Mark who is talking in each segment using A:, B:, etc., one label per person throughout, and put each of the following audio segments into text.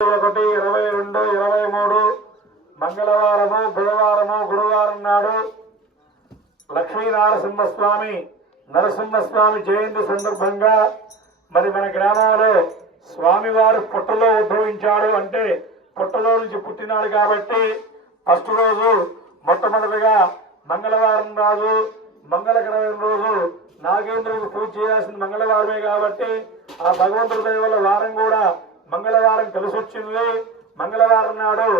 A: ఒకటి ఇరవై రెండు ఇరవై మూడు మంగళవారము బుధవారము గురువారం నాడు లక్ష్మీ నరసింహస్వామి నరసింహస్వామి జయంతి సందర్భంగా మరి మన గ్రామంలో స్వామివారు పుట్టలో ఉద్భవించాడు అంటే పుట్టలో నుంచి పుట్టినాడు కాబట్టి ఫస్ట్ రోజు మొట్టమొదటిగా మంగళవారం రాజు మంగళకరమైన రోజు నాగేంద్రుడికి పూజ చేయాల్సిన మంగళవారమే కాబట్టి ఆ భగవంతుడి దయ వల్ల వారం కూడా మంగళవారం కలిసి వచ్చింది మంగళవారం నాడు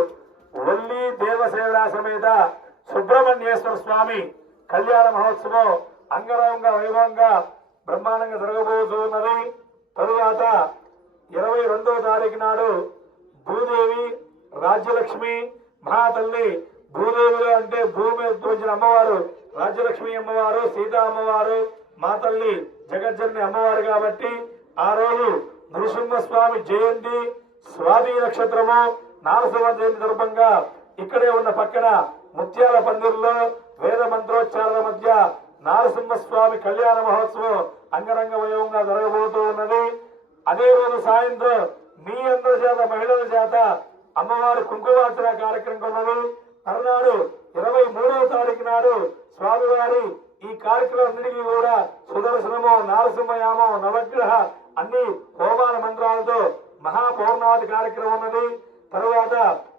A: ఒల్లి దేవసేవరా సమేత సుబ్రహ్మణ్యేశ్వర స్వామి కళ్యాణ మహోత్సవం అంగరంగ వైభవంగా బ్రహ్మాండంగా జరగబోతున్నది. తరువాత ఇరవై రెండవ తారీఖు నాడు భూదేవి రాజ్యలక్ష్మి మహాతల్లి భూదేవిలో అంటే భూమి మీద వచ్చిన అమ్మవారు రాజ్యలక్ష్మి అమ్మవారు సీతా అమ్మవారు మాతల్లి తల్లి అమ్మవారు కాబట్టి ఆ రోజు నృసింహస్వామి జయంతి స్వాతి నక్షత్రము నారసింహ జయంతి సందర్భంగా ఇక్కడే ఉన్న పక్కన ముత్యాల పందిర్లో వేద మంత్రోచ్చారణ మధ్య నారసింహస్వామి కళ్యాణ మహోత్సవం అంగరంగ వైభవంగా జరగబోతూ ఉన్నది. అదే రోజు సాయంత్రం మీ అందరి చేత మహిళల చేత అమ్మవారి కుంకుమార్చన కార్యక్రమం ఉన్నది. మరునాడు ఇరవై మూడవ తారీఖు నాడు స్వామివారి ఈ కార్యక్రమం కూడా సుదర్శనము నారసింహయామం నవగ్రహ అన్ని హోమాల మంత్రాలతో మహాపౌర్ణాది కార్యక్రమం ఉన్నది. తరువాత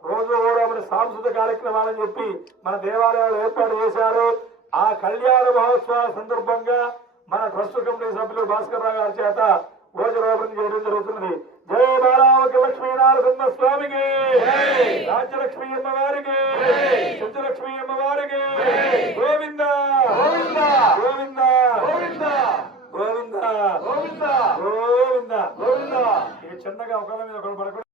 A: రోజు కూడా మన సాంస్కృతిక కార్యక్రమాలని చెప్పి మన దేవాలయాలు ఏర్పాటు చేశారు. ఆ కళ్యాణ మహోత్సవాల సందర్భంగా మన ట్రస్ట్ కమిటీ సభ్యులు భాస్కర్ రావు గారి చేత భోజరోపణ చేయడం జరుగుతున్నది. జై బాలావక లక్ష్మీ నారసింహ స్వామికి! రాజ్యలక్ష్మి అమ్మ వారికి సిద్ధలక్ష్మి అమ్మ వారికి గోవింద గోవింద గోవింద గోవింద గోవింద గోవింద గోవింద గోవింద ఇక చిన్నగా ఒకళ్ళ మీద ఒకళ్ళు పడకుండా